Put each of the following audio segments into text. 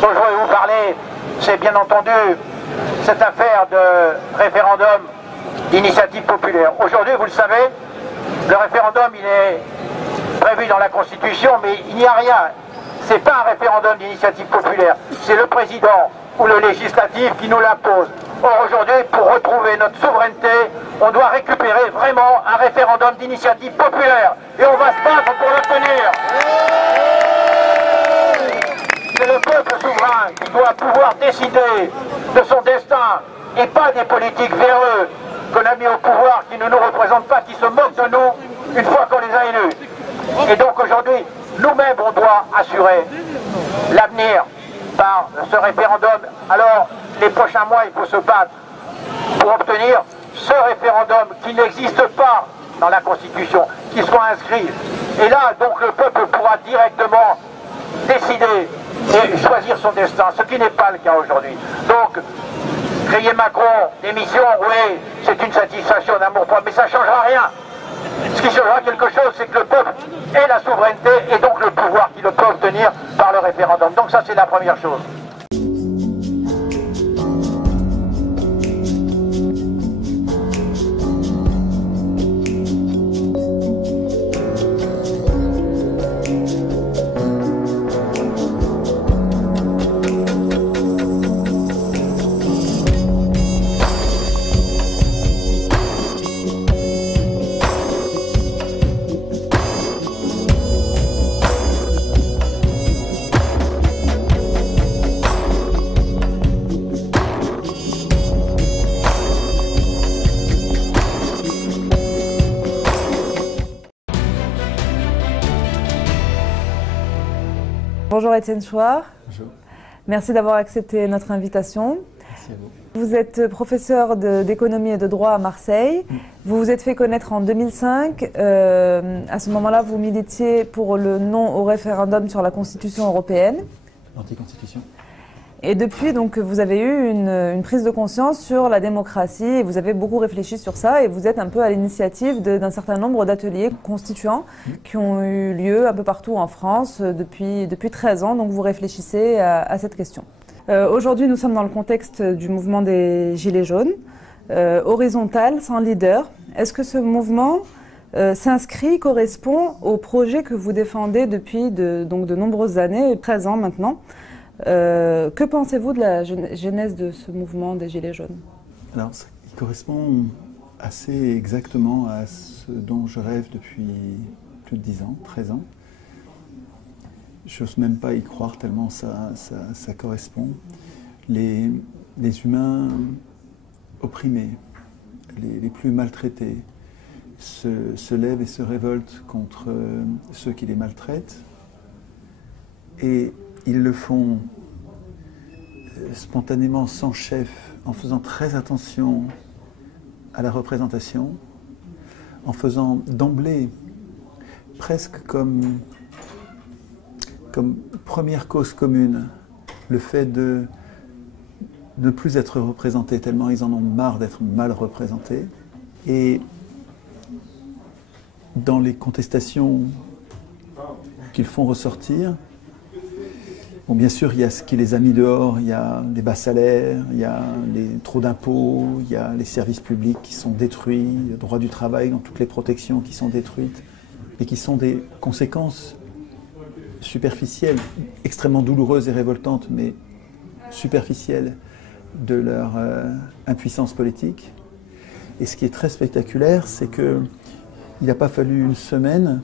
dont je vais vous parler, c'est bien entendu cette affaire de référendum d'initiative populaire. Aujourd'hui, vous le savez, le référendum, il est prévu dans la Constitution, mais il n'y a rien. Ce n'est pas un référendum d'initiative populaire, c'est le président ou le législatif qui nous l'impose. Or, aujourd'hui, pour retrouver notre souveraineté, on doit récupérer vraiment un référendum d'initiative populaire. Et on va se battre pour l'obtenir. C'est le peuple souverain qui doit pouvoir décider de son destin et pas des politiques véreux qu'on a mis au pouvoir, qui ne nous représentent pas, qui se moquent de nous une fois qu'on les a élus. Et donc aujourd'hui, nous-mêmes, on doit assurer l'avenir par ce référendum. Alors, les prochains mois, il faut se battre pour obtenir ce référendum qui n'existe pas dans la Constitution, qui soit inscrit. Et là, donc, le peuple pourra directement décider et choisir son destin, ce qui n'est pas le cas aujourd'hui. Donc, crier Macron, démission, oui, c'est une satisfaction d'amour-propre, mais ça ne changera rien. Ce qui changera quelque chose, c'est que le peuple ait la souveraineté et donc le pouvoir qu'il peut obtenir par le référendum. Donc ça, c'est la première chose. Bonjour Étienne Chouard. Bonjour. Merci d'avoir accepté notre invitation. Merci à vous. Vous êtes professeur d'économie et de droit à Marseille. Vous vous êtes fait connaître en 2005. À ce moment-là, vous militiez pour le non au référendum sur la Constitution européenne. L'anticonstitution. Et depuis, donc, vous avez eu une prise de conscience sur la démocratie et vous avez beaucoup réfléchi sur ça et vous êtes un peu à l'initiative d'un certain nombre d'ateliers constituants qui ont eu lieu un peu partout en France depuis 13 ans. Donc vous réfléchissez à cette question. Aujourd'hui, nous sommes dans le contexte du mouvement des Gilets jaunes, horizontal, sans leader. Est-ce que ce mouvement s'inscrit, correspond au projet que vous défendez depuis de nombreuses années, 13 ans maintenant? Que pensez-vous de la genèse de ce mouvement des Gilets jaunes? Alors, il correspond assez exactement à ce dont je rêve depuis plus de 10 ans, 13 ans. Je n'ose même pas y croire tellement ça correspond. Les humains opprimés, les plus maltraités, se lèvent et se révoltent contre ceux qui les maltraitent. Et ils le font spontanément, sans chef, en faisant très attention à la représentation, en faisant d'emblée, presque comme première cause commune, le fait de ne plus être représentés, tellement ils en ont marre d'être mal représentés. Et dans les contestations qu'ils font ressortir, bon, bien sûr, il y a ce qui les a mis dehors, il y a les bas salaires, il y a trop d'impôts, il y a les services publics qui sont détruits, le droit du travail, dans toutes les protections qui sont détruites, et qui sont des conséquences superficielles, extrêmement douloureuses et révoltantes, mais superficielles de leur impuissance politique. Et ce qui est très spectaculaire, c'est qu'il n'a pas fallu une semaine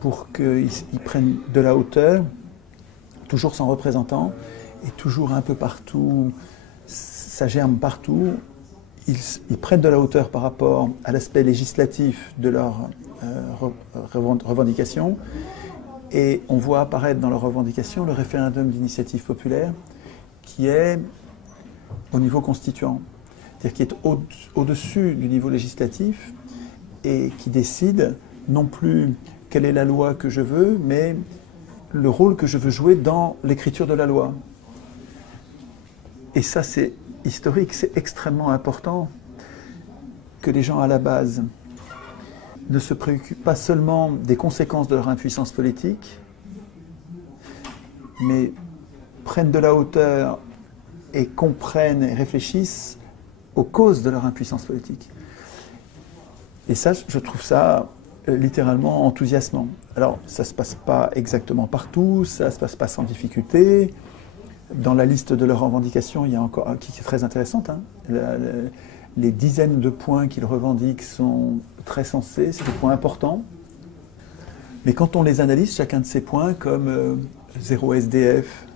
pour qu'ils prennent de la hauteur, toujours sans représentant, et toujours un peu partout, ça germe partout. Ils prennent de la hauteur par rapport à l'aspect législatif de leurs revendications, et on voit apparaître dans leurs revendications le référendum d'initiative populaire qui est au niveau constituant, c'est-à-dire qui est au-dessus du niveau législatif et qui décide non plus quelle est la loi que je veux, mais le rôle que je veux jouer dans l'écriture de la loi. Et ça, c'est historique, c'est extrêmement important que les gens à la base ne se préoccupent pas seulement des conséquences de leur impuissance politique, mais prennent de la hauteur et comprennent et réfléchissent aux causes de leur impuissance politique. Et ça, je trouve ça littéralement enthousiasmant. Alors, ça ne se passe pas exactement partout, ça ne se passe pas sans difficulté. Dans la liste de leurs revendications, il y a encore qui est très intéressante. Hein. Les dizaines de points qu'ils revendiquent sont très sensés, c'est des points importants. Mais quand on les analyse, chacun de ces points, comme zéro SDF,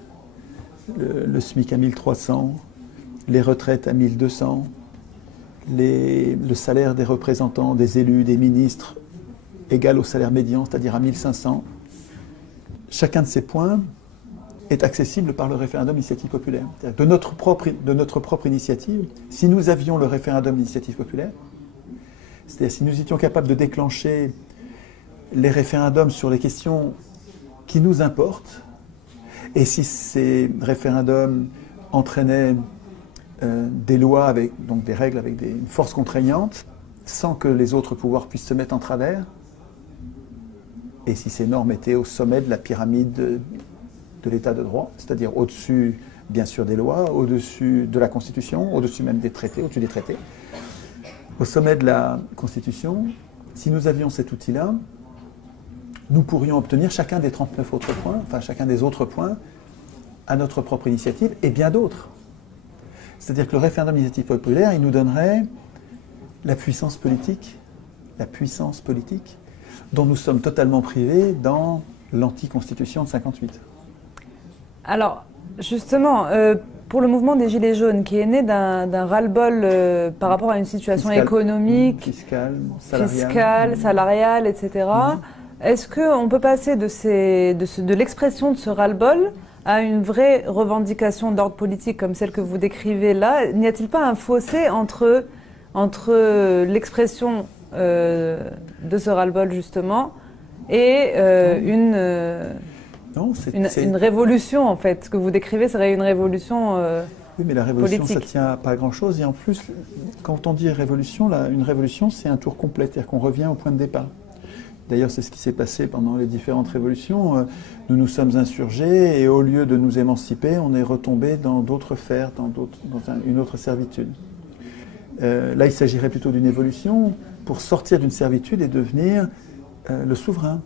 le SMIC à 1300, les retraites à 1200, le salaire des représentants, des élus, des ministres, égal au salaire médian, c'est-à-dire à 1500. Chacun de ces points est accessible par le référendum d'initiative populaire. De notre propre initiative, si nous avions le référendum d'initiative populaire, c'est-à-dire si nous étions capables de déclencher les référendums sur les questions qui nous importent, et si ces référendums entraînaient des lois, donc des règles avec une force contraignante, sans que les autres pouvoirs puissent se mettre en travers, et si ces normes étaient au sommet de la pyramide de l'état de droit, c'est-à-dire au-dessus, bien sûr, des lois, au-dessus de la Constitution, au-dessus même des traités, au-dessus des traités, au sommet de la Constitution, si nous avions cet outil-là, nous pourrions obtenir chacun des 39 autres points, enfin chacun des autres points, à notre propre initiative, et bien d'autres. C'est-à-dire que le référendum d'initiative populaire, il nous donnerait la puissance politique dont nous sommes totalement privés dans l'anticonstitution de 58. Alors, justement, pour le mouvement des Gilets jaunes, qui est né d'un ras-le-bol par rapport à une situation économique, fiscale, salariale, etc., est-ce qu'on peut passer de l'expression de ce ras-le-bol à une vraie revendication d'ordre politique comme celle que vous décrivez là? N'y a-t-il pas un fossé entre l'expression de ce ras-le-bol, justement, et une révolution, en fait? Ce que vous décrivez serait une révolution oui, mais la révolution, politique. Ça tient pas à grand-chose. Et en plus, quand on dit révolution, une révolution, c'est un tour complet, c'est-à-dire qu'on revient au point de départ. D'ailleurs, c'est ce qui s'est passé pendant les différentes révolutions. Nous nous sommes insurgés et au lieu de nous émanciper, on est retombé dans d'autres fers, dans une autre servitude. Là, il s'agirait plutôt d'une évolution pour sortir d'une servitude et devenir le souverain.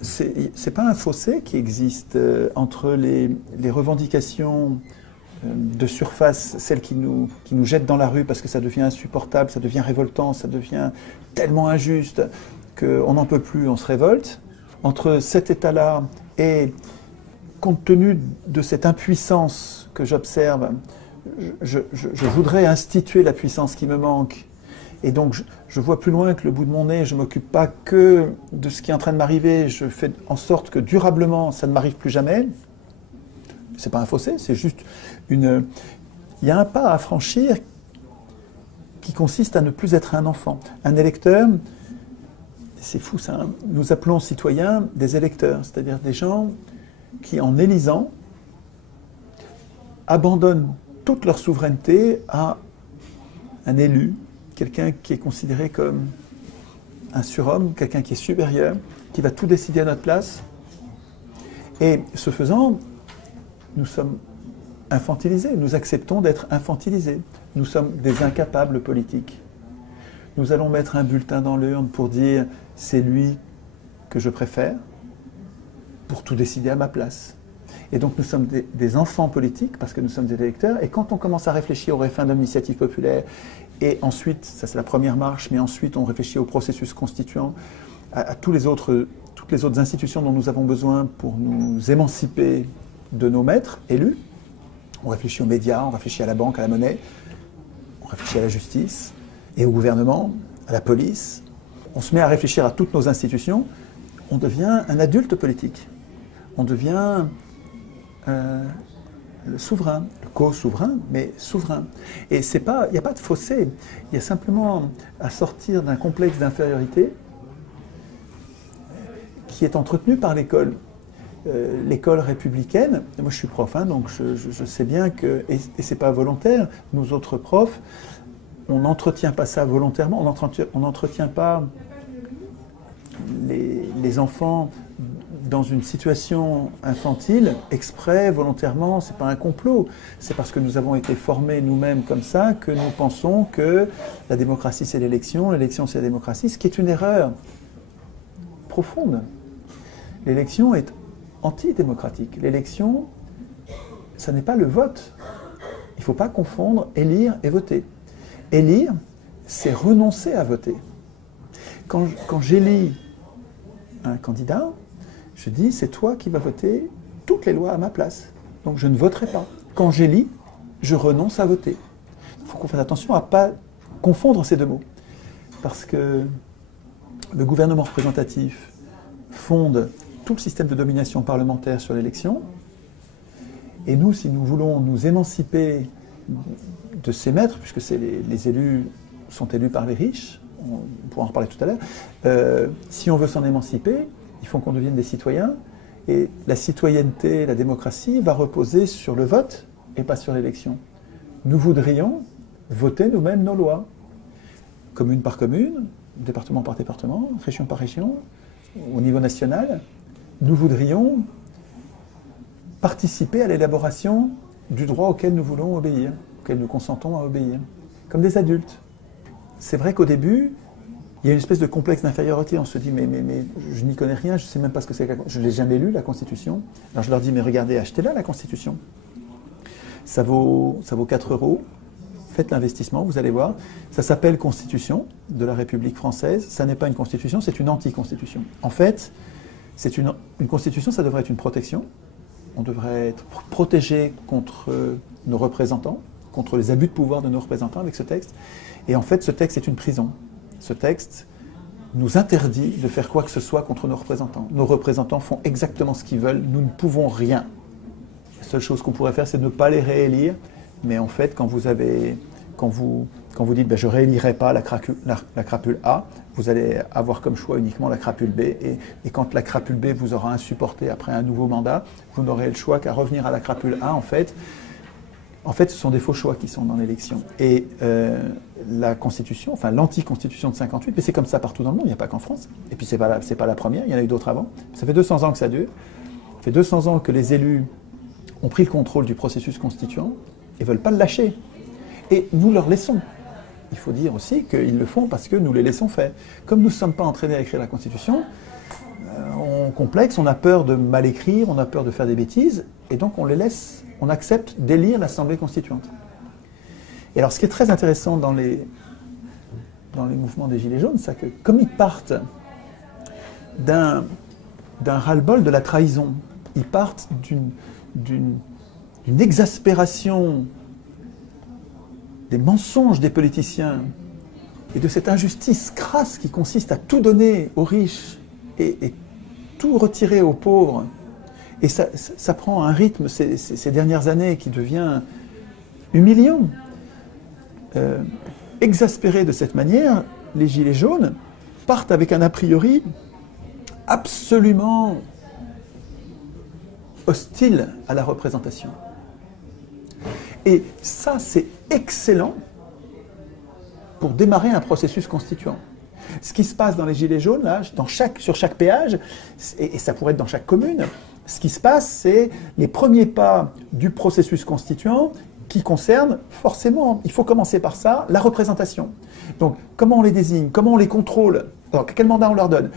C'est pas un fossé qui existe entre les revendications de surface, celles qui nous jettent dans la rue parce que ça devient insupportable, ça devient révoltant, ça devient tellement injuste qu'on n'en peut plus, on se révolte. Entre cet état-là et, compte tenu de cette impuissance que j'observe, je voudrais instituer la puissance qui me manque. Et donc, je vois plus loin que le bout de mon nez, je ne m'occupe pas que de ce qui est en train de m'arriver, je fais en sorte que durablement, ça ne m'arrive plus jamais. Ce n'est pas un fossé, c'est juste il y a un pas à franchir qui consiste à ne plus être un enfant. Un électeur, c'est fou ça, hein, nous appelons citoyens des électeurs, c'est-à-dire des gens qui, en élisant, abandonnent toute leur souveraineté à un élu, quelqu'un qui est considéré comme un surhomme, quelqu'un qui est supérieur, qui va tout décider à notre place. Et ce faisant, nous sommes infantilisés, nous acceptons d'être infantilisés. Nous sommes des incapables politiques. Nous allons mettre un bulletin dans l'urne pour dire « c'est lui que je préfère », pour tout décider à ma place. Et donc nous sommes des enfants politiques parce que nous sommes des électeurs. Et quand on commence à réfléchir au référendum d'initiative populaire, et ensuite, ça c'est la première marche, mais ensuite on réfléchit au processus constituant, à toutes les autres institutions dont nous avons besoin pour nous émanciper de nos maîtres élus. On réfléchit aux médias, on réfléchit à la banque, à la monnaie, on réfléchit à la justice et au gouvernement, à la police. On se met à réfléchir à toutes nos institutions. On devient un adulte politique. On devient le souverain, le co-souverain, mais souverain. Et il n'y a pas de fossé. Il y a simplement à sortir d'un complexe d'infériorité qui est entretenu par l'école. L'école républicaine, moi je suis prof, hein, donc je sais bien que, et c'est pas volontaire, nous autres profs, on n'entretient pas ça volontairement, on n'entretient pas les enfants dans une situation infantile, exprès, volontairement, c'est pas un complot. C'est parce que nous avons été formés nous-mêmes comme ça que nous pensons que la démocratie c'est l'élection c'est la démocratie, ce qui est une erreur profonde. L'élection est antidémocratique. L'élection, ça n'est pas le vote. Il ne faut pas confondre élire et voter. Élire, c'est renoncer à voter. Quand j'élis un candidat, je dis c'est toi qui vas voter toutes les lois à ma place. Donc je ne voterai pas. Quand j'élis, je renonce à voter. Il faut qu'on fasse attention à ne pas confondre ces deux mots. Parce que le gouvernement représentatif fonde tout le système de domination parlementaire sur l'élection. Et nous, si nous voulons nous émanciper de ces maîtres, puisque les élus sont élus par les riches, on pourra en reparler tout à l'heure, si on veut s'en émanciper, il faut qu'on devienne des citoyens. Et la citoyenneté, la démocratie, va reposer sur le vote et pas sur l'élection. Nous voudrions voter nous-mêmes nos lois, commune par commune, département par département, région par région, au niveau national. Nous voudrions participer à l'élaboration du droit auquel nous voulons obéir, auquel nous consentons à obéir, comme des adultes. C'est vrai qu'au début, il y a une espèce de complexe d'infériorité. On se dit, mais je n'y connais rien, je ne sais même pas ce que c'est. Je ne l'ai jamais lu, la Constitution. Alors je leur dis, mais regardez, achetez-la, la Constitution. Ça vaut 4 €. Faites l'investissement, vous allez voir. Ça s'appelle Constitution de la République française. Ça n'est pas une constitution, c'est une anti-constitution. En fait, c'est une constitution, ça devrait être une protection. On devrait être protégé contre nos représentants, contre les abus de pouvoir de nos représentants avec ce texte. Et en fait, ce texte est une prison. Ce texte nous interdit de faire quoi que ce soit contre nos représentants. Nos représentants font exactement ce qu'ils veulent, nous ne pouvons rien. La seule chose qu'on pourrait faire, c'est de ne pas les réélire. Mais en fait, quand vous dites ben, « je ne réélirai pas la crapule A », vous allez avoir comme choix uniquement la crapule B. Et quand la crapule B vous aura insupporté après un nouveau mandat, vous n'aurez le choix qu'à revenir à la crapule A. En fait, ce sont des faux choix qui sont dans l'élection. Et la Constitution, enfin l'anti-constitution de 58, mais c'est comme ça partout dans le monde, il n'y a pas qu'en France. Et puis c'est pas la première, il y en a eu d'autres avant. Ça fait 200 ans que ça dure. Ça fait 200 ans que les élus ont pris le contrôle du processus constituant et ne veulent pas le lâcher. Et nous leur laissons. Il faut dire aussi qu'ils le font parce que nous les laissons faire. Comme nous ne sommes pas entraînés à écrire la Constitution, on complexe, on a peur de mal écrire, on a peur de faire des bêtises, et donc on les laisse, on accepte d'élire l'Assemblée constituante. Et alors ce qui est très intéressant dans les mouvements des Gilets jaunes, c'est que comme ils partent d'un ras-le-bol de la trahison, ils partent d'une exaspération des mensonges des politiciens et de cette injustice crasse qui consiste à tout donner aux riches et tout retirer aux pauvres. Et ça prend un rythme ces dernières années qui devient humiliant. Exaspérés de cette manière, les Gilets jaunes partent avec un a priori absolument hostile à la représentation. Et ça, c'est excellent pour démarrer un processus constituant. Ce qui se passe dans les Gilets jaunes, là, sur chaque péage, et ça pourrait être dans chaque commune, ce qui se passe, c'est les premiers pas du processus constituant qui concernent forcément, il faut commencer par ça, la représentation. Donc, comment on les désigne, comment on les contrôle, alors, quel mandat on leur donne.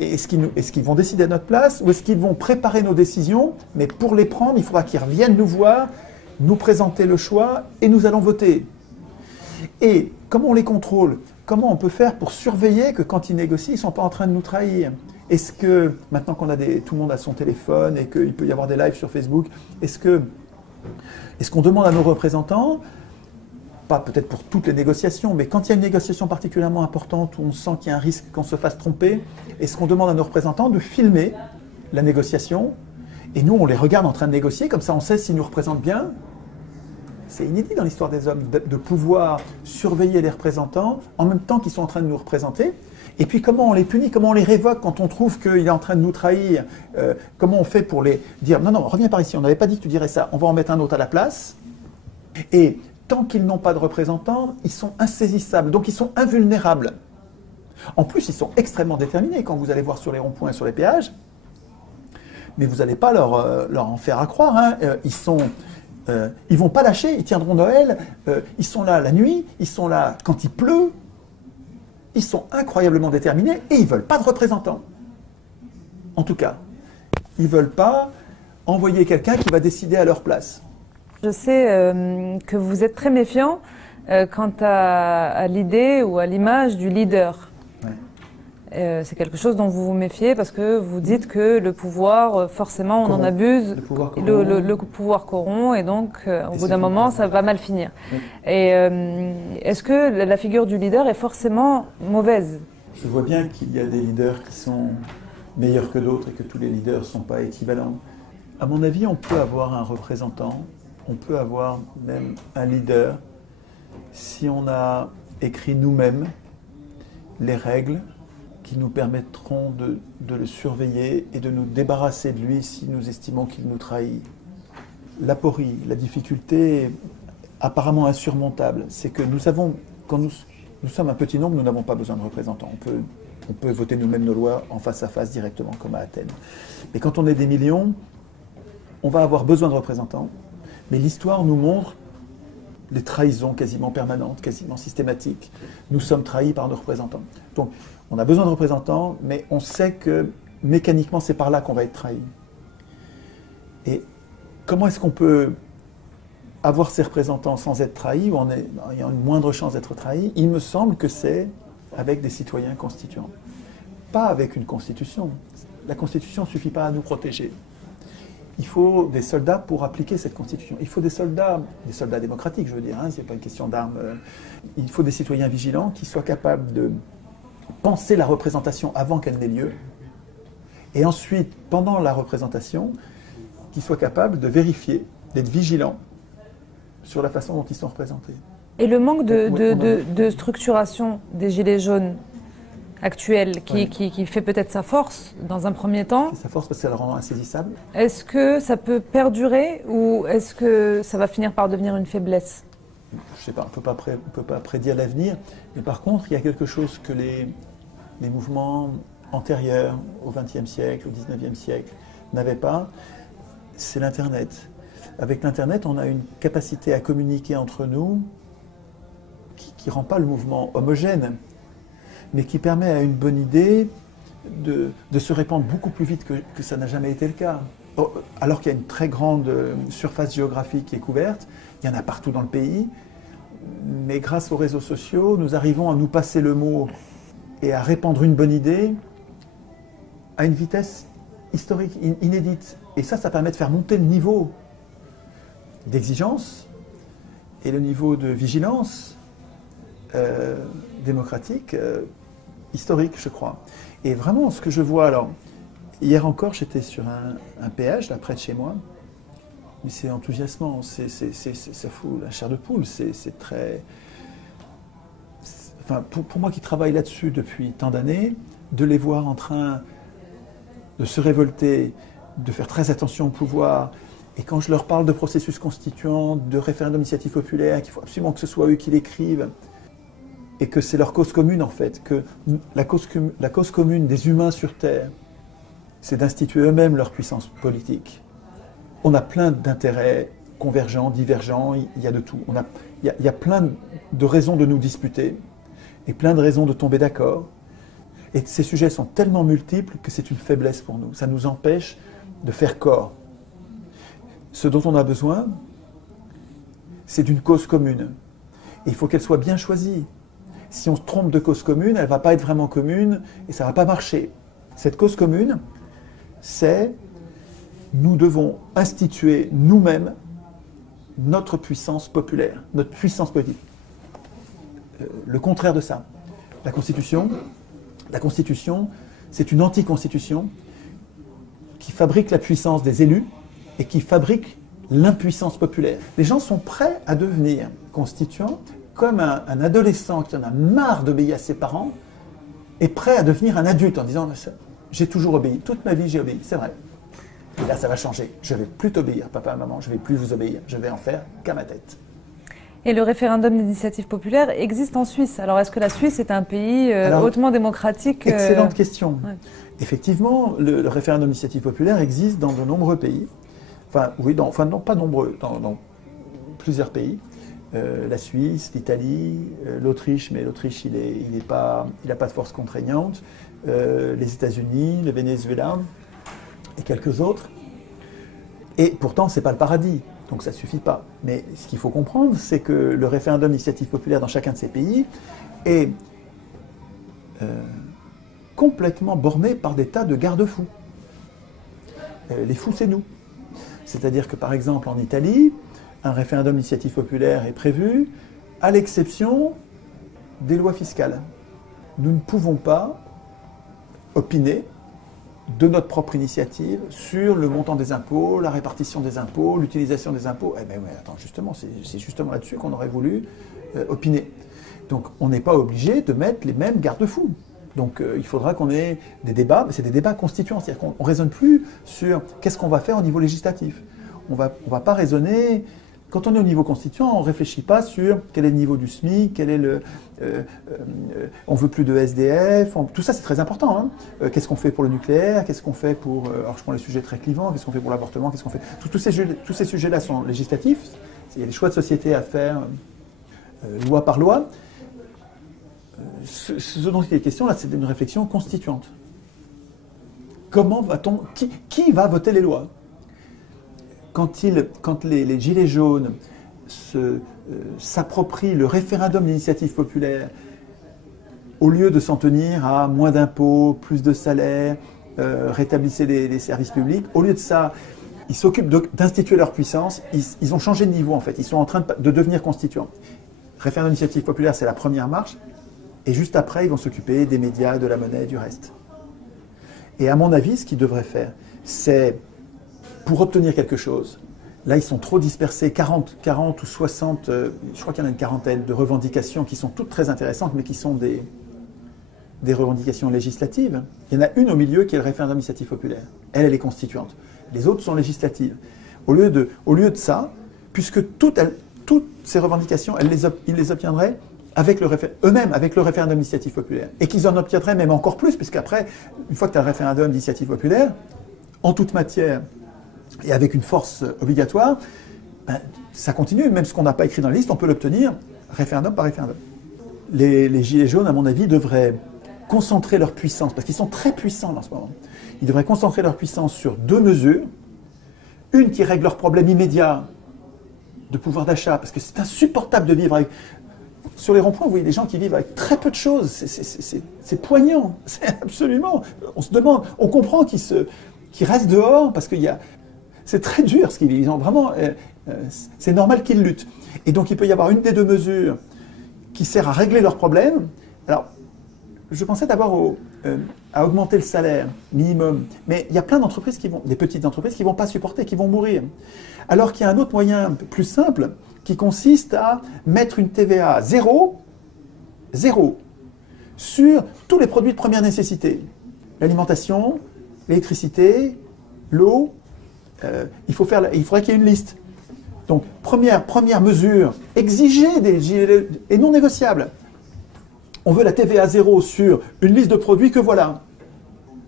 Est-ce qu'ils vont décider à notre place ou est-ce qu'ils vont préparer nos décisions, mais pour les prendre, il faudra qu'ils reviennent nous voir, nous présenter le choix et nous allons voter. Et comment on les contrôle? Comment on peut faire pour surveiller que quand ils négocient, ils ne sont pas en train de nous trahir? Est-ce que, maintenant qu'on a tout le monde a son téléphone et qu'il peut y avoir des lives sur Facebook, est-ce qu'on demande à nos représentants, pas peut-être pour toutes les négociations, mais quand il y a une négociation particulièrement importante où on sent qu'il y a un risque qu'on se fasse tromper, est-ce qu'on demande à nos représentants de filmer la négociation? Et nous, on les regarde en train de négocier, comme ça on sait s'ils nous représentent bien. C'est inédit dans l'histoire des hommes de pouvoir surveiller les représentants en même temps qu'ils sont en train de nous représenter. Et puis comment on les punit, comment on les révoque quand on trouve qu'il est en train de nous trahir, comment on fait pour les dire « Non, non, reviens par ici, on n'avait pas dit que tu dirais ça, on va en mettre un autre à la place ». Et tant qu'ils n'ont pas de représentants, ils sont insaisissables, donc ils sont invulnérables. En plus, ils sont extrêmement déterminés. Quand vous allez voir sur les ronds-points et sur les péages, mais vous n'allez pas leur en faire accroire. Hein. Ils vont pas lâcher, ils tiendront Noël, ils sont là la nuit, ils sont là quand il pleut, ils sont incroyablement déterminés et ils ne veulent pas de représentants. En tout cas, ils ne veulent pas envoyer quelqu'un qui va décider à leur place. Je sais que vous êtes très méfiant quant à l'idée ou à l'image du leader. Ouais. C'est quelque chose dont vous vous méfiez parce que vous dites que le pouvoir, forcément, on en abuse, le pouvoir corrompt et donc au bout d'un moment, ça va mal finir. Oui. Et est-ce que la figure du leader est forcément mauvaise? Je vois bien qu'il y a des leaders qui sont meilleurs que d'autres et que tous les leaders ne sont pas équivalents. À mon avis, on peut avoir un représentant, on peut avoir même un leader si on a écrit nous-mêmes les règles qui nous permettront de le surveiller et de nous débarrasser de lui si nous estimons qu'il nous trahit. L'aporie, la difficulté apparemment insurmontable, c'est que nous avons, quand nous sommes un petit nombre, nous n'avons pas besoin de représentants. On peut voter nous-mêmes nos lois en face à face directement, comme à Athènes. Mais quand on est des millions, on va avoir besoin de représentants. Mais l'histoire nous montre les trahisons quasiment permanentes, quasiment systématiques. Nous sommes trahis par nos représentants. Donc, on a besoin de représentants, mais on sait que mécaniquement, c'est par là qu'on va être trahi. Et comment est-ce qu'on peut avoir ces représentants sans être trahi, ou en ayant une moindre chance d'être trahi? Il me semble que c'est avec des citoyens constituants. Pas avec une constitution. La constitution ne suffit pas à nous protéger. Il faut des soldats pour appliquer cette constitution. Il faut des soldats démocratiques, je veux dire, hein, ce n'est pas une question d'armes. Il faut des citoyens vigilants qui soient capables de penser la représentation avant qu'elle n'ait lieu, et ensuite, pendant la représentation, qui soient capables de vérifier, d'être vigilants sur la façon dont ils sont représentés. Et le manque de structuration des Gilets jaunes actuels, qui fait peut-être sa force dans un premier temps. Sa force parce que ça le rend insaisissable. Est-ce que ça peut perdurer ou est-ce que ça va finir par devenir une faiblesse? Je ne sais pas, on ne peut pas prédire l'avenir, mais par contre, il y a quelque chose que les mouvements antérieurs au XXe siècle, au XIXe siècle, n'avaient pas, c'est l'Internet. Avec l'Internet, on a une capacité à communiquer entre nous qui ne rend pas le mouvement homogène, mais qui permet à une bonne idée de se répandre beaucoup plus vite que ça n'a jamais été le cas. Alors qu'il y a une très grande surface géographique qui est couverte, il y en a partout dans le pays, mais grâce aux réseaux sociaux, nous arrivons à nous passer le mot et à répandre une bonne idée à une vitesse historique, inédite. Et ça permet de faire monter le niveau d'exigence et le niveau de vigilance démocratique, historique, je crois. Et vraiment, ce que je vois, alors, hier encore, j'étais sur un péage, là, près de chez moi, mais c'est enthousiasmant, ça fout la chair de poule, c'est très... Enfin, pour moi qui travaille là-dessus depuis tant d'années, de les voir en train de se révolter, de faire très attention au pouvoir, et quand je leur parle de processus constituant, de référendum d'initiative populaire, qu'il faut absolument que ce soit eux qui l'écrivent, et que c'est leur cause commune en fait, que la cause commune des humains sur Terre, c'est d'instituer eux-mêmes leur puissance politique. On a plein d'intérêts convergents, divergents, il y a de tout. Il y a plein de raisons de nous disputer, et plein de raisons de tomber d'accord. Et ces sujets sont tellement multiples que c'est une faiblesse pour nous. Ça nous empêche de faire corps. Ce dont on a besoin, c'est d'une cause commune. Et il faut qu'elle soit bien choisie. Si on se trompe de cause commune, elle ne va pas être vraiment commune et ça ne va pas marcher. Cette cause commune, c'est nous devons instituer nous-mêmes notre puissance populaire, notre puissance politique. Le contraire de ça. La Constitution, c'est une anti-constitution qui fabrique la puissance des élus et qui fabrique l'impuissance populaire. Les gens sont prêts à devenir constituants comme un adolescent qui en a marre d'obéir à ses parents est prêt à devenir un adulte en disant « j'ai toujours obéi, toute ma vie j'ai obéi, c'est vrai. Et là ça va changer, je ne vais plus t'obéir, papa, maman, je ne vais plus vous obéir, je vais en faire qu'à ma tête. » Et le référendum d'initiative populaire existe en Suisse. Alors est-ce que la Suisse est un pays hautement démocratique Excellente question. Ouais. Effectivement, le référendum d'initiative populaire existe dans de nombreux pays. Enfin, oui, non, pas nombreux, dans plusieurs pays. La Suisse, l'Italie, l'Autriche, mais l'Autriche, il n'a pas de force contraignante. Les États-Unis, le Venezuela et quelques autres. Et pourtant, ce n'est pas le paradis, donc ça ne suffit pas. Mais ce qu'il faut comprendre, c'est que le référendum d'initiative populaire dans chacun de ces pays est complètement borné par des tas de garde-fous. Les fous, c'est nous. C'est-à-dire que, par exemple, en Italie, un référendum d'initiative populaire est prévu, à l'exception des lois fiscales. Nous ne pouvons pas opiner de notre propre initiative sur le montant des impôts, la répartition des impôts, l'utilisation des impôts. Eh bien oui, attends, justement, c'est justement là-dessus qu'on aurait voulu opiner. Donc on n'est pas obligé de mettre les mêmes garde-fous. Donc il faudra qu'on ait des débats, mais c'est des débats constituants, c'est-à-dire qu'on ne raisonne plus sur qu'est-ce qu'on va faire au niveau législatif. On va pas raisonner. Quand on est au niveau constituant, on ne réfléchit pas sur quel est le niveau du SMIC, quel est on veut plus de SDF, tout ça c'est très important. Hein. Qu'est-ce qu'on fait pour le nucléaire, qu'est-ce qu'on fait pour... alors je prends les sujets très clivants, qu'est-ce qu'on fait pour l'avortement, qu'est-ce qu'on fait... Tous ces sujets-là sont législatifs, il y a des choix de société à faire, loi par loi. Ce dont il est question là, c'est une réflexion constituante. Comment va-t-on... Qui va voter les lois ? Quand les Gilets jaunes s'approprient le référendum d'initiative populaire, au lieu de s'en tenir à moins d'impôts, plus de salaires, rétablissez les services publics, au lieu de ça, ils s'occupent d'instituer leur puissance, ils ont changé de niveau en fait, ils sont en train de devenir constituants. Référendum d'initiative populaire, c'est la première marche, et juste après, ils vont s'occuper des médias, de la monnaie, du reste. Et à mon avis, ce qu'ils devraient faire, c'est... Pour obtenir quelque chose, là ils sont trop dispersés, 40 ou 60, je crois qu'il y en a une quarantaine de revendications qui sont toutes très intéressantes, mais qui sont des revendications législatives. Il y en a une au milieu qui est le référendum d'initiative populaire. Elle est constituante. Les autres sont législatives. Au lieu de ça, puisque toutes ces revendications, ils les obtiendraient eux-mêmes avec le référendum d'initiative populaire. Et qu'ils en obtiendraient même encore plus, puisqu'après, une fois que tu as le référendum d'initiative populaire, en toute matière, et avec une force obligatoire, ben, ça continue. Même ce qu'on n'a pas écrit dans la liste, on peut l'obtenir référendum par référendum. Les Gilets jaunes, à mon avis, devraient concentrer leur puissance, parce qu'ils sont très puissants en ce moment. Ils devraient concentrer leur puissance sur deux mesures. Une qui règle leurs problèmes immédiats de pouvoir d'achat, parce que c'est insupportable de vivre avec... Sur les ronds-points, vous voyez des gens qui vivent avec très peu de choses. C'est poignant. C'est absolument... On se demande, on comprend qu'ils restent dehors, parce qu'il y a... C'est très dur ce qu'ils vivent. Ils ont vraiment, c'est normal qu'ils luttent. Et donc il peut y avoir une des deux mesures qui sert à régler leurs problèmes. Alors, je pensais d'abord à augmenter le salaire minimum. Mais il y a plein d'entreprises des petites entreprises qui ne vont pas supporter, qui vont mourir. Alors qu'il y a un autre moyen plus simple qui consiste à mettre une TVA zéro, sur tous les produits de première nécessité. L'alimentation, l'électricité, l'eau. Il faudrait qu'il y ait une liste. Donc, première mesure, exiger des gilets et non négociable. On veut la TVA zéro sur une liste de produits que voilà.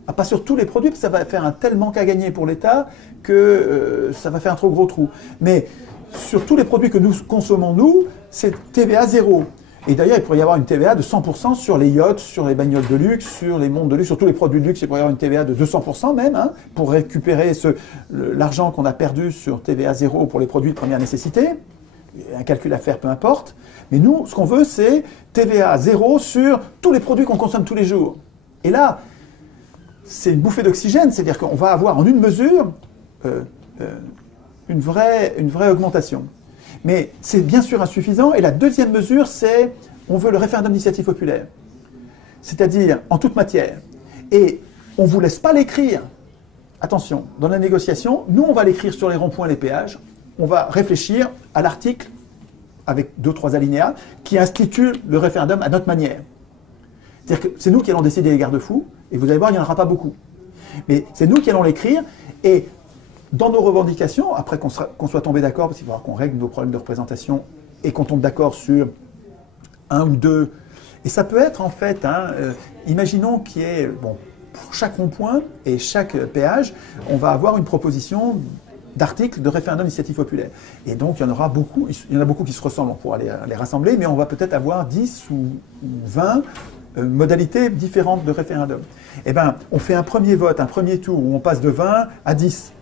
Ah, pas sur tous les produits, parce que ça va faire un tel manque à gagner pour l'État que ça va faire un trop gros trou. Mais sur tous les produits que nous consommons, nous, c'est TVA zéro. Et d'ailleurs, il pourrait y avoir une TVA de 100% sur les yachts, sur les bagnoles de luxe, sur les montres de luxe, sur tous les produits de luxe. Il pourrait y avoir une TVA de 200% même, hein, pour récupérer l'argent qu'on a perdu sur TVA zéro pour les produits de première nécessité. Un calcul à faire, peu importe. Mais nous, ce qu'on veut, c'est TVA zéro sur tous les produits qu'on consomme tous les jours. Et là, c'est une bouffée d'oxygène, c'est-à-dire qu'on va avoir en une mesure une vraie augmentation. Mais c'est bien sûr insuffisant. Et la deuxième mesure, c'est on veut le référendum d'initiative populaire. C'est-à-dire en toute matière. Et on ne vous laisse pas l'écrire. Attention, dans la négociation, nous, on va l'écrire sur les ronds-points, les péages. On va réfléchir à l'article, avec 2-3 alinéas, qui institue le référendum à notre manière. C'est-à-dire que c'est nous qui allons décider les garde-fous, et vous allez voir, il n'y en aura pas beaucoup. Mais c'est nous qui allons l'écrire, et dans nos revendications, après qu'on soit tombé d'accord, parce qu'il va falloir qu'on règle nos problèmes de représentation et qu'on tombe d'accord sur un ou deux. Et ça peut être en fait, imaginons qu'il y ait, bon, pour chaque rond-point et chaque péage, on va avoir une proposition d'articles de référendum d'initiative populaire. Et donc, il y en aura beaucoup, qui se ressemblent, on pourra les rassembler, mais on va peut-être avoir 10 ou 20 modalités différentes de référendum. Eh bien, on fait un premier vote, un premier tour où on passe de 20 à 10.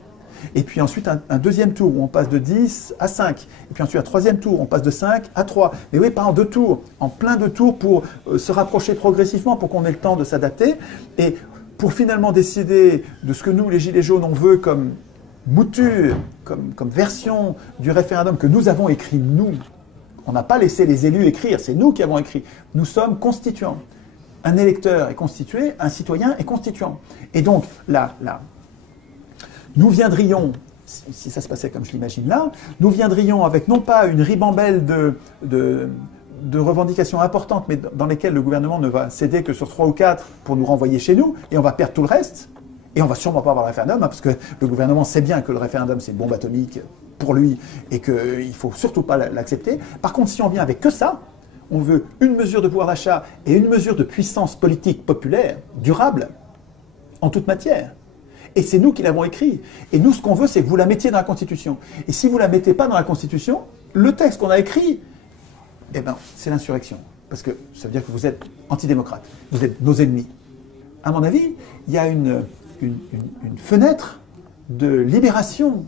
Et puis ensuite, un deuxième tour où on passe de 10 à 5. Et puis ensuite, un troisième tour, on passe de 5 à 3. Mais oui, pas en 2 tours, en plein de tours pour se rapprocher progressivement, pour qu'on ait le temps de s'adapter. Et pour finalement décider de ce que nous, les Gilets jaunes, on veut comme mouture, comme version du référendum que nous avons écrit, nous. On n'a pas laissé les élus écrire, c'est nous qui avons écrit. Nous sommes constituants. Un électeur est constitué, un citoyen est constituant. Et donc, là, nous viendrions, si ça se passait comme je l'imagine là, nous viendrions avec non pas une ribambelle de revendications importantes, mais dans lesquelles le gouvernement ne va céder que sur 3 ou 4 pour nous renvoyer chez nous, et on va perdre tout le reste. Et on va sûrement pas avoir le référendum, hein, parce que le gouvernement sait bien que le référendum, c'est une bombe atomique pour lui, et qu'il ne faut surtout pas l'accepter. Par contre, si on vient avec que ça, on veut une mesure de pouvoir d'achat et une mesure de puissance politique populaire, durable, en toute matière. Et c'est nous qui l'avons écrit. Et nous, ce qu'on veut, c'est que vous la mettiez dans la Constitution. Et si vous ne la mettez pas dans la Constitution, le texte qu'on a écrit, eh ben, c'est l'insurrection. Parce que ça veut dire que vous êtes antidémocrate. Vous êtes nos ennemis. À mon avis, il y a une fenêtre de libération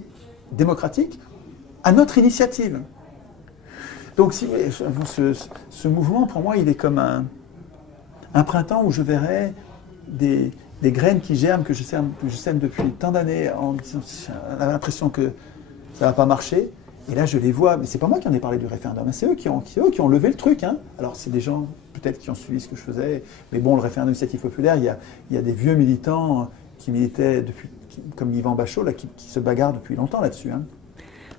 démocratique à notre initiative. Donc, si vous voulez, ce mouvement, pour moi, il est comme un printemps où je verrai des graines qui germent, que je sème depuis tant d'années, en disant, on a l'impression que ça ne va pas marcher. Et là, je les vois, mais c'est pas moi qui en ai parlé du référendum, c'est eux qui ont levé le truc. Hein. Alors, c'est des gens, peut-être, qui ont suivi ce que je faisais, mais bon, le référendum d'initiative populaire, il y a des vieux militants qui militaient depuis, comme Yvan Bachot, là, qui se bagarrent depuis longtemps là-dessus. Hein.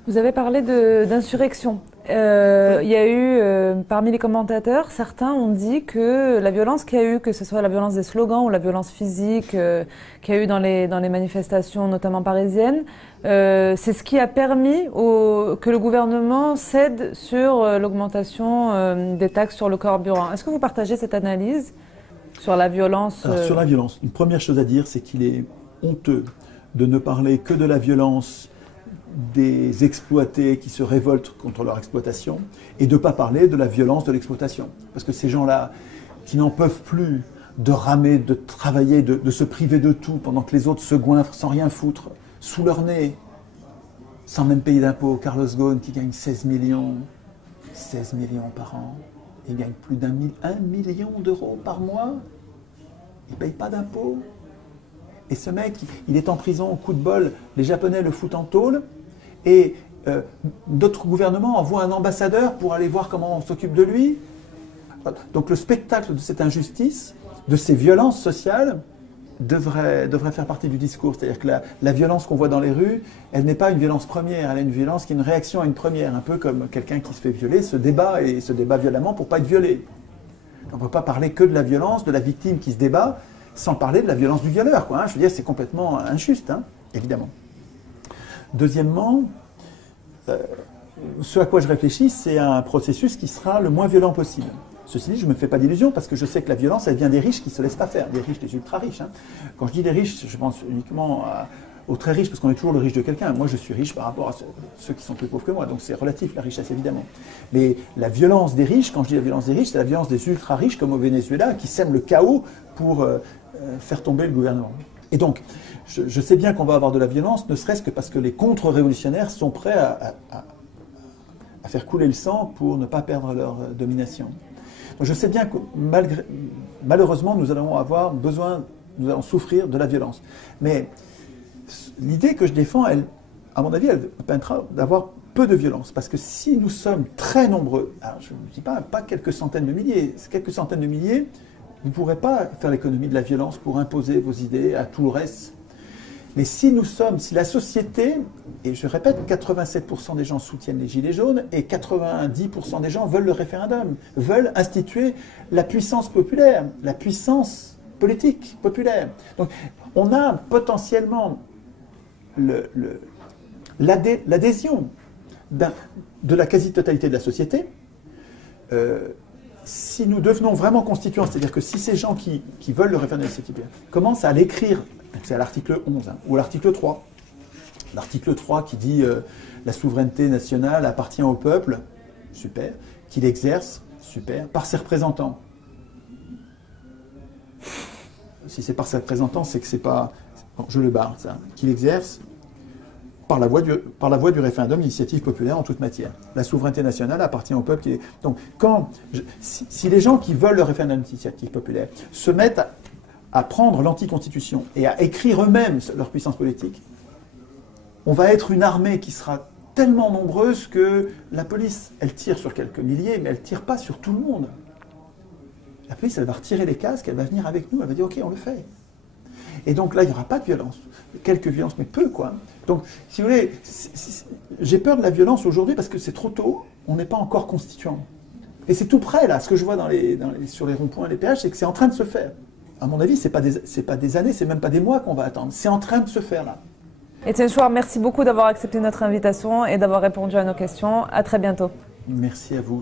Vous avez parlé d'insurrection. Il y a eu, parmi les commentateurs, certains ont dit que la violence qu'il y a eu, que ce soit la violence des slogans ou la violence physique qu'il y a eu dans les manifestations, notamment parisiennes, c'est ce qui a permis que le gouvernement cède sur l'augmentation des taxes sur le carburant. Est-ce que vous partagez cette analyse sur la violence Alors, sur la violence, une première chose à dire, c'est qu'il est honteux de ne parler que de la violence des exploités qui se révoltent contre leur exploitation et de ne pas parler de la violence de l'exploitation. Parce que ces gens-là, qui n'en peuvent plus de ramer, de travailler, de se priver de tout pendant que les autres se goinfrent sans rien foutre, sous leur nez, sans même payer d'impôts. Carlos Ghosn qui gagne 16 millions par an, il gagne plus d'1 million d'euros par mois, il ne paye pas d'impôts. Et ce mec, il est en prison au coup de bol, les Japonais le foutent en tôle, et notre gouvernement envoie un ambassadeur pour aller voir comment on s'occupe de lui. Donc le spectacle de cette injustice, de ces violences sociales, devrait faire partie du discours. C'est-à-dire que la violence qu'on voit dans les rues, elle n'est pas une violence première, elle est une violence qui est une réaction à une première, un peu comme quelqu'un qui se fait violer se débat violemment pour ne pas être violé. On ne peut pas parler que de la violence, de la victime qui se débat, sans parler de la violence du violeur, quoi, hein. Je veux dire, c'est complètement injuste, hein, évidemment. Deuxièmement, ce à quoi je réfléchis, c'est un processus qui sera le moins violent possible. Ceci dit, je ne me fais pas d'illusions, parce que je sais que la violence, elle vient des riches qui ne se laissent pas faire, des riches, des ultra-riches. Hein. Quand je dis des riches, je pense uniquement aux très riches, parce qu'on est toujours le riche de quelqu'un. Moi, je suis riche par rapport à ceux qui sont plus pauvres que moi, donc c'est relatif, la richesse, évidemment. Mais la violence des riches, quand je dis la violence des riches, c'est la violence des ultra-riches, comme au Venezuela, qui sèment le chaos pour faire tomber le gouvernement. Et donc, je sais bien qu'on va avoir de la violence, ne serait-ce que parce que les contre-révolutionnaires sont prêts à faire couler le sang pour ne pas perdre leur domination. Donc je sais bien que malheureusement, nous allons souffrir de la violence. Mais l'idée que je défends, à mon avis, elle permettra d'avoir peu de violence. Parce que si nous sommes très nombreux, alors je ne dis pas quelques centaines de milliers, quelques centaines de milliers, vous ne pourrez pas faire l'économie de la violence pour imposer vos idées à tout le reste. Mais si la société, et je répète, 87% des gens soutiennent les Gilets jaunes et 90% des gens veulent le référendum, veulent instituer la puissance populaire, la puissance politique populaire. Donc on a potentiellement l'adhésion de la quasi-totalité de la société. si nous devenons vraiment constituants, c'est-à-dire que si ces gens qui veulent le référendum d'initiative commencent à l'écrire, c'est à l'article 11 ou à l'article 3, l'article 3 qui dit la souveraineté nationale appartient au peuple, super, qu'il exerce, super, par ses représentants. Si c'est par ses représentants, c'est que c'est pas... Bon, je le barre, ça. Qu'il exerce par la voie du référendum d'initiative populaire en toute matière. La souveraineté nationale appartient au peuple. Donc, si les gens qui veulent le référendum d'initiative populaire se mettent à prendre l'anticonstitution et à écrire eux-mêmes leur puissance politique, on va être une armée qui sera tellement nombreuse que la police, elle tire sur quelques milliers, mais elle ne tire pas sur tout le monde. La police, elle va retirer les casques, elle va venir avec nous, elle va dire « Ok, on le fait ». Et donc là, il n'y aura pas de violence. Quelques violences, mais peu, quoi. Donc, si vous voulez, j'ai peur de la violence aujourd'hui parce que c'est trop tôt, on n'est pas encore constituant. Et c'est tout près, là. Ce que je vois sur les ronds-points et les péages, c'est que c'est en train de se faire. À mon avis, ce n'est pas des années, c'est même pas des mois qu'on va attendre. C'est en train de se faire, là. Étienne Chouard, merci beaucoup d'avoir accepté notre invitation et d'avoir répondu à nos questions. À très bientôt. Merci à vous.